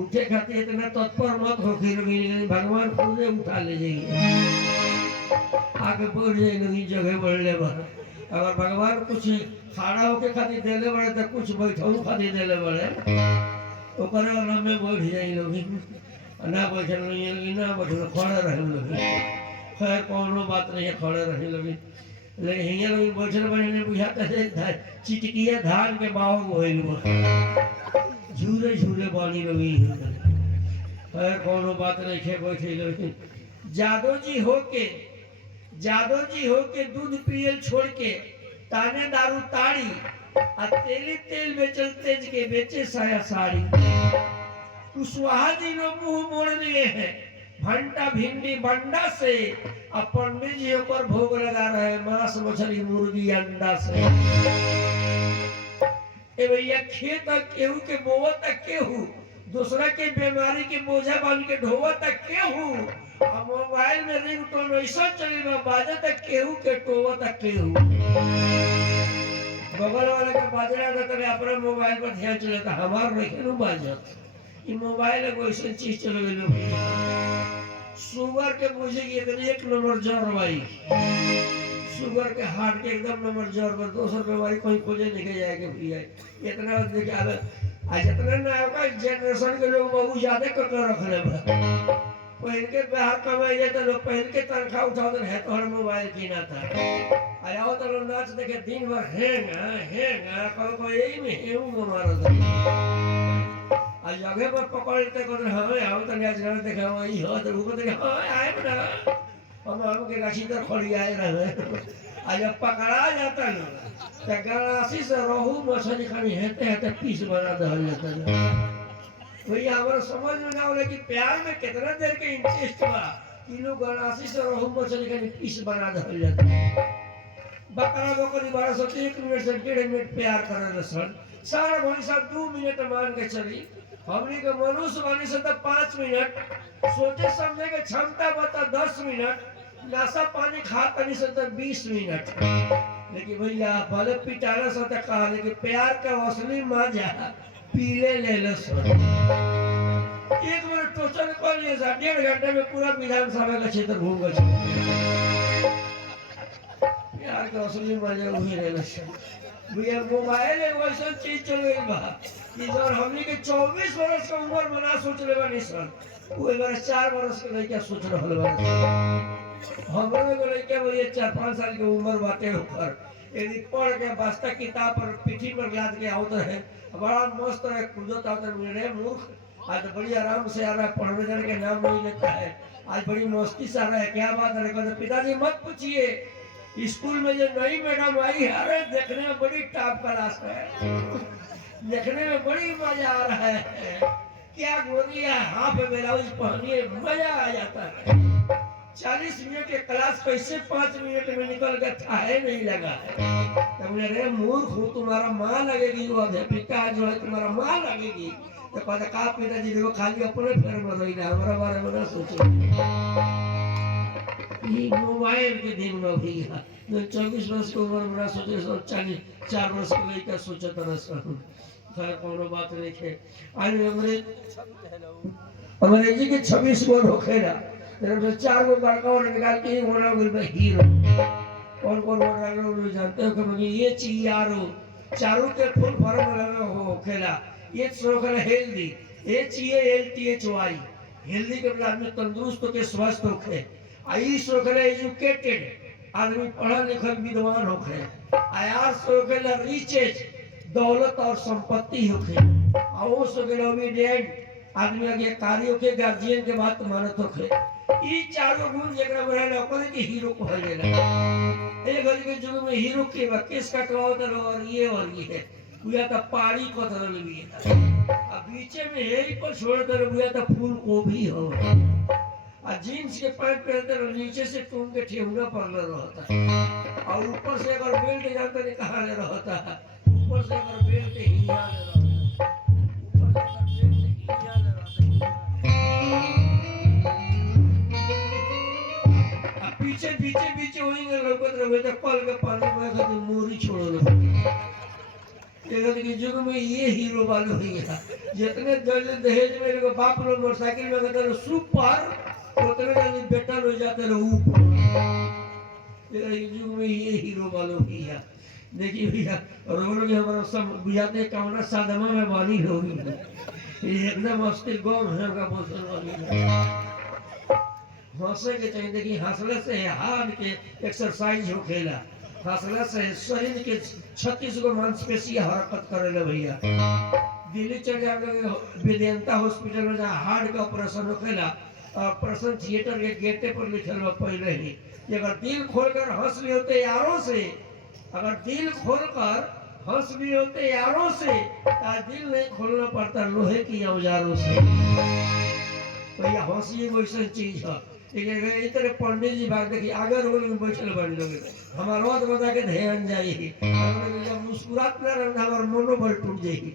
उठे खाते इतना तत्पर मत हो फिर भगवान खुद उठा ले जाइए आगे बढ़ जाए नहीं जगह बढ़ले बा अगर भगवान कुछ खड़ा होके खातिर देले बड़े तो कुछ बैठऊ खातिर देले बड़े ओकर आराम में बैठ जाई लोग ना बैठल नहीं लगी ना बैठल खड़े रहे लोग खैर कोनो बात नहीं है खड़े रहे लोग लेकिन हिंगे लोग बैठल बने ने बुझाता है चिटकिया धान के बाव होइल बा झूले झूले बानी लोग खैर कोनो बात नहीं है बैठे लोग जादव जी होके दूध पियल छोड़ के ताने दारू ताड़ी आ तेली तेल बेचल तेज के बेचे साया साड़ी कुशवाहा दिनों मुंह मोड़ लिए हैं भंटा भिंडी बंडा से अब पंडित जी पर भोग लगा रहे मांस मछली मुर्गी अंडा से ए भैया खेत केहू के बोवा तक केहू दूसरा के बीमारी के बोझा बांध के ढोवा तक केहू अब मोबाइल में रिंगटोन ऐसा चलेगा बाजा तक केहू के टोवा तक केहू बगल वाले का बाजा ना करे अपना मोबाइल पर ध्यान चले तो हमार नहीं नु बाजत ई मोबाइल एगो ऐसा चीज चल गई शुगर के मुझे इतने एक नंबर जर भाई शुगर के हार्ट के एकदम नंबर जर पर दोसर बीमारी कोई खोजे लेके जाएगा भैया इतना देखे अब आज इतना ना होगा जनरेशन के लोग बहुत ज्यादा ककर रख ले पहन के बाहर कमाई जाए तो लोग पहन के तनख्वाह उठाते है तो हर मोबाइल कीना था आओ तो लोग नाच देखे दिन भर हैंगा कहो यही में हेऊ मारा था आज जगह पर पकड़ लेते को हमें आओ तो नाच रहे देखा वही हो तो वो तो हां आए ना हम के राशि तो खड़ी आए रहे आज पकड़ा जाता ना तो गलासी से रोहू मछली खानी हेते पीस बना दहल जाता भैया हमारा समझ में ना हो कि प्यार में कितना देर के इंटरेस्ट बा किलो गलासी से रोहू मछली खानी पीस बना दहल जाता बकरा बकरी 12 से 1 मिनट से 1.5 मिनट प्यार करे सन सारा भरी साहब 2 मिनट मान के चली हमनी के मनुष्य वाली से तो 5 मिनट सोचे समझे के क्षमता बता 10 मिनट नासा पानी खा तनी से तो 20 मिनट लेकिन भैया भले पिटारा से तो कहा लेकिन प्यार का असली मजा पीले ले लो एक मिनट टोचन कर लिए 1.5 घंटे में पूरा विधानसभा का क्षेत्र घूम गए प्यार का असली मजा वही ले लो भैया मोबाइल एक वैसा चीज चल गई बा कि जब हमनी के 24 वर्ष का उम्र में ना सोच ले बानी सन वो एबार 4 वर्ष के लड़का सोच रहल बा हमरे के लड़का भैया 4-5 साल की उम्र बाटे ऊपर यदि पढ़ के वास्ता किताब पर पीठी पर लाद के आवत है बड़ा मस्त है कूदत आवत मेरे मूर्ख आज बड़ी आराम से आ रहा है पढ़ने जाने के नाम नहीं लेता है आज बड़ी मस्ती से आ रहा है क्या बात है कहते पिताजी मत पूछिए स्कूल में जो नई मैडम आई है अरे देखने में बड़ी टॉप क्लास है देखने में बड़ी मजा आ रहा है क्या गोरिया हाफ ब्लाउज पहनिए मजा आ जाता है 40 मिनट के क्लास कैसे 5 मिनट में निकल गया थाहे नहीं लगा है तब रे मूर्ख हो तुम्हारा माँ लगेगी वो अध्यापिका जो है तुम्हारा माँ लगेगी तो कहता का पिताजी देखो खाली अपने फेर में रही ना हमारा बारे में ना सोचो ये मोबाइल के दिन में भी 24 वर्ष की उम्र में सोचे 4 वर्ष के लड़का सोचा तरह से खैर कोनो बात नहीं है आज अंग्रेजी के 26 वर्ड होखेला तो 4 गो बड़का और निकाल के होना हीरो कौन कौन वर्ड जानते हो कि ये चारों के फुल फॉर्म लगा होखेला ये होखेला हेल्दी HEALTHY हेल्दी के मतलब आदमी तंदुरुस्त होके स्वस्थ होके आयुष होखेला एजुकेटेड आदमी पढ़ा लिखल विद्वान होखे आयास होखेला रिचेज दौलत और संपत्ति होखे और होखेला ओबीडिएंट आदमी के कार्यों के गार्जियन के बात मानत होखे ई चारों गुण जेकरा में रहला ओकरे के हीरो कहल जाला ए घड़ी के युग में हीरो के बा केस कटवाओ तो और ये है बुया तो पाड़ी को तरह भी है अब बीचे में यही पर छोड़ कर बुया तो फूल को भी हो और जीन्स के पैंट पहनते रहो नीचे से टून के ठेहुना पर रहता है और ऊपर से अगर बेल्ट जानते नहीं कहाँ ले रहता है ऊपर से अगर बेल्ट हिया ले रहता है ऊपर से अगर बेल्ट हिया ले रहता है पीछे पीछे पीछे वही लोगों ने रहे थे पल के पानी में कभी मोरी छोड़ लो ये देखते कि युग में ये हीरो वाले हुई है जितने दहेज में लोग बाप लोग मोटरसाइकिल में कहते रहे सुपर उतने जल्दी बेटा हो जाते रहे ऊपर युग में ये हीरो वाले हुई है। देखिए भैया रोड के हमारा सब बुझाते कमरा सादमा में बानी होगी एकदम मस्ती गम है का बोल वाली हंसे के चाहिए। देखिए हंसले से हाथ के एक्सरसाइज हो खेला हंसला से शरीर के 36 गो मांसपेशी हरकत करेला भैया। दिल्ली चले जाके वेदांता हॉस्पिटल में जहाँ हार्ट का ऑपरेशन होखेला ऑपरेशन थिएटर के गेटे पर लिखल बा पहले ही कि अगर दिल खोलकर हंस लिए होते यारों से अगर दिल खोलकर हंस लिए होते यारों से तो दिल नहीं खोलना पड़ता लोहे की औजारों से। भैया हंसी एक ऐसा चीज है इस तरह पंडित जी बात देखिए आगे रोल में बैठल बन लोग हमारा बात बता के ध्यान जाइए मुस्कुरात ना रहना हमारा मनोबल टूट जाएगी।